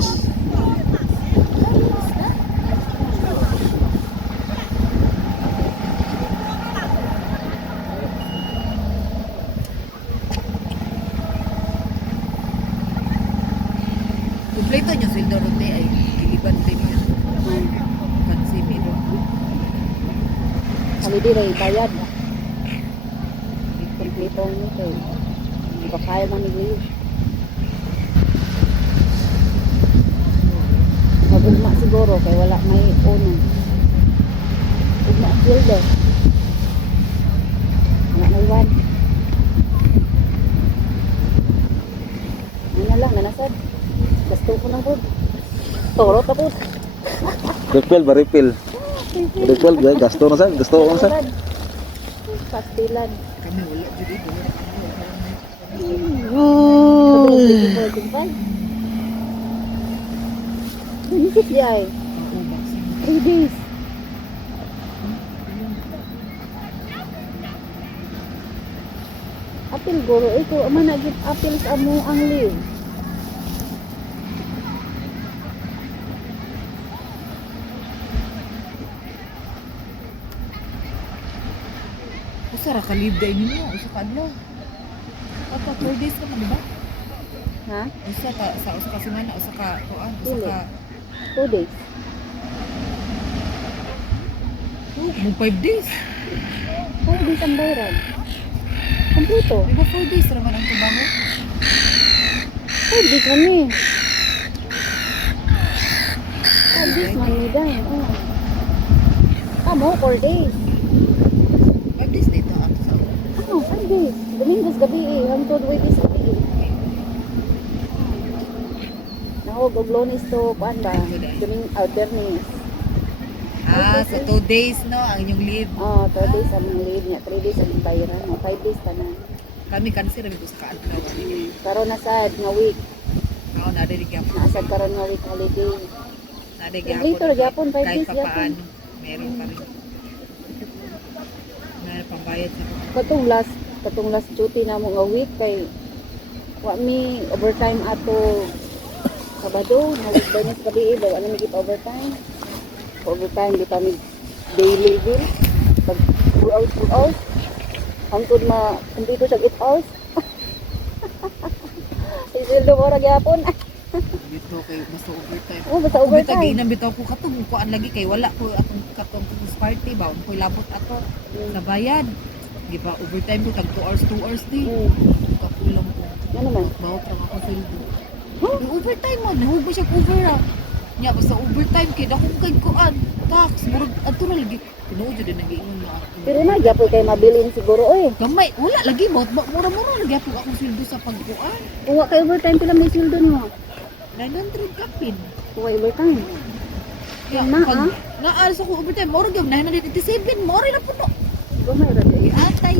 days. Kompleto nyo sweldo rote ay iliban din niya. Kansimiro. Holiday ray bayad. Kompleto nito. Hindi pa kaya man nila. Magugma siguro kay wala may uno. Ugma ang sweldo. Wala may one. Ano lang, nanasad. Gasto ko ng food. Toro tapos. Refill ba refill? Refill ba gasto na sa? Gasto na sa? Pastilan. Kami wala dito. Benefit yay. 3 days. Apil guro ito, ama nagit apil sa amo ang leave. Usa ra ka leave day ninyo, usa ka adlaw. Apa 4 days ka man ba? Ha? Usa ka sa usa ka semana, usa ka kuan, usa Dili. ka 2 days. mo 5 days. 5 days ang bayaran. Kompleto. Di ba 4 days ra man ang trabaho? 5 days man eh. 5 days man eh dahil. Amo, 4 days. 5 days dito ato sa Ano, 5 days. Domingos gabi eh. Hangtod Webis gabi eh. Nahog og Lunes to kuan ba? Bernis. sa 2 days no ang inyong leave. Oh, 2 days ang leave niya, 3 days ang bayaran. O, 5 days ka na. Kami kansi ra sa kaadlaw ani. Karon na sad nga week. Ako na diri gyapon. Naasad karon nga week holiday. Na diri Dito ra gyapon 5 kahit days pa gyapon. paano meron pa rin. Na pambayad sa Katong last duty na mo nga week kay wa mi overtime ato Sabado, nag-Bernis gabi ba wala mi git overtime. Overtime di pa mi daily bill. Pag 2 hours. Hangtod kumpleto siya 8 hours. Isildo mo ra gyapon. dito kay basta overtime. Oh, basta Overtime overtime. ginang bitaw ko katong kuan lagi kay wala ko atong katong party ba ko labot ato sa bayad. Di ba overtime ko tag 2 hours di. Kakulang ko. Ano naman? Bawat ra ako sweldo. Huh? Yung overtime mo, nahug ba siya over ra? Nya basta overtime kay dako kay kuan. Tax murag adto na lagi. Tinuod jud na giingon na ako. Pero na gyapon kay mabilin siguro eh. Gamay, wala lagi mo. Mura-mura lagi ako akong sweldo sa pagkuan. Kung wa kay overtime pila may sweldo nimo. 900 kapin. Kung wa overtime. Ya, Na, pag naalis ako overtime, moro gyud 987, moro na puno. Gamay ra day. Atay.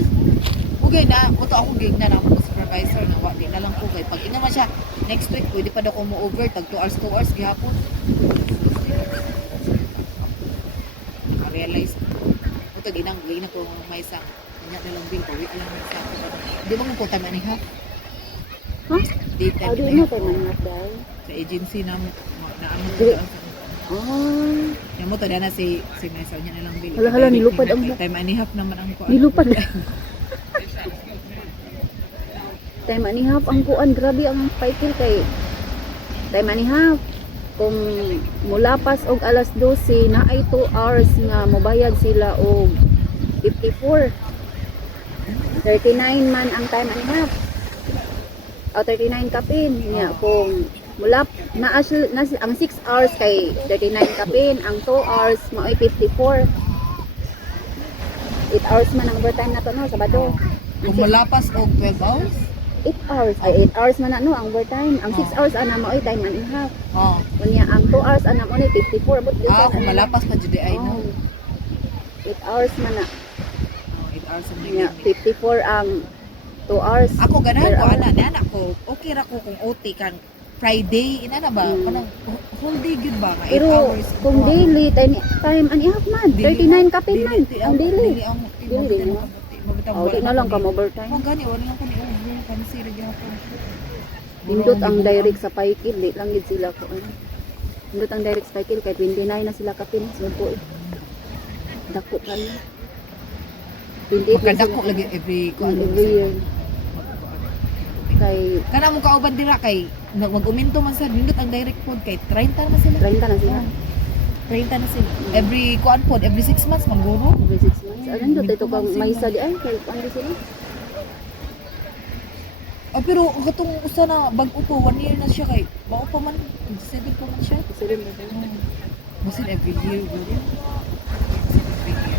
Ugay na, uto ako gyud na ako supervisor na wa di na lang ko kay pag ina man siya next week pwede pa daw ko mo over tag 2 hours gihapon. Realize uto ginang ko may isang nya na lang bill ko wi alam sa ako ba. Di ba mo ko tama ni ha? Ha? Date Adi time mo na kay manap dai. sa agency na ano Di- ko Ah, Yang mo to na si Mesa niya na lang bill. Hala, nilupad ang time and a half naman ang kuan. nilupad. Time and a half ang kuan, grabe ang paikil kay time and a half. Kung mulapas og alas 12 na ay 2 hours nga mobayad sila og 54. 39 man ang time and a half. O 39 kapin niya kung ang 6 hours kay 39 kapin, ang 2 hours mo ay 54. 8 hours man ang overtime na to no, Sabado. Kung malapas og 12 hours. 8 hours, ay 8 hours man na no, ang overtime. Ang 6 hours ana mo ay time and a half. Oh. Kunya ang 2 hours ana mo ni 54 but Kung malapas pa jud ay no. 8 hours man na. 8 hours ang Kunya nagiging. 54 ang 2 hours. Ako ganahan Per ko hour. ana, ni anak ko. Okay ra ko kung OT kan Friday ina na ba? Kanang whole day gyud ba nga 8 Pero hours. kung daily time and a half man, 39 kapin man ang daily. Daily, no? O, di na lang ka overtime. Kung gani wala lang ko ni over consider gyapon. Nindot ang direct sa Paikil, di lang gid sila ko ano. Nindot ang direct sa Paikil kay 29 na sila kapin sa po. Dako kayo. 28 na Magkadako sila. lagi every Every year. Kay Kana mo kauban dira kay mag-uminto man sa nindot ang direct pod kay 30 na sila. 30 na sila. 30 na sila. Every kuan pod every 6 months mangguro. Every 6 months. Ano nindot ito kang may isa di ay kay ano sila. Ah, pero katong usa na bag-o po 1 year na siya kay mao pa man 27 pa man siya. Isa rin ba siya? Musin every year guro. Every year.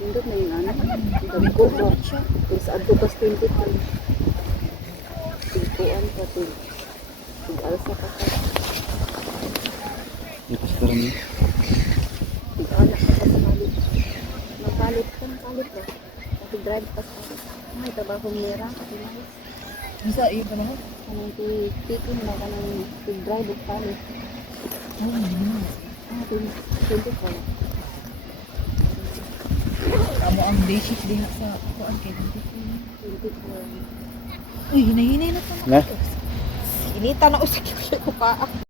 Nindot na yung ano. Dako Dako pa ba? man siya. Kung sa adto pas 20 pa. Tigpuan pa to. Tig-alsa pa ka. Ito sa karon. Tig-alak pa sa kalit. Magkalit ka, kalit ba? Kasi drive pa sa kalit. Ay, tabakong mera. Kasi nice. Isa iyo pa naman. Kanang tikin na kanang tig-drive o kalit. Ah, 25. Amo ang day shift diha sa kuan kay 24. Uy, hinahinay na ta. Na? Inita na usakit ko pa.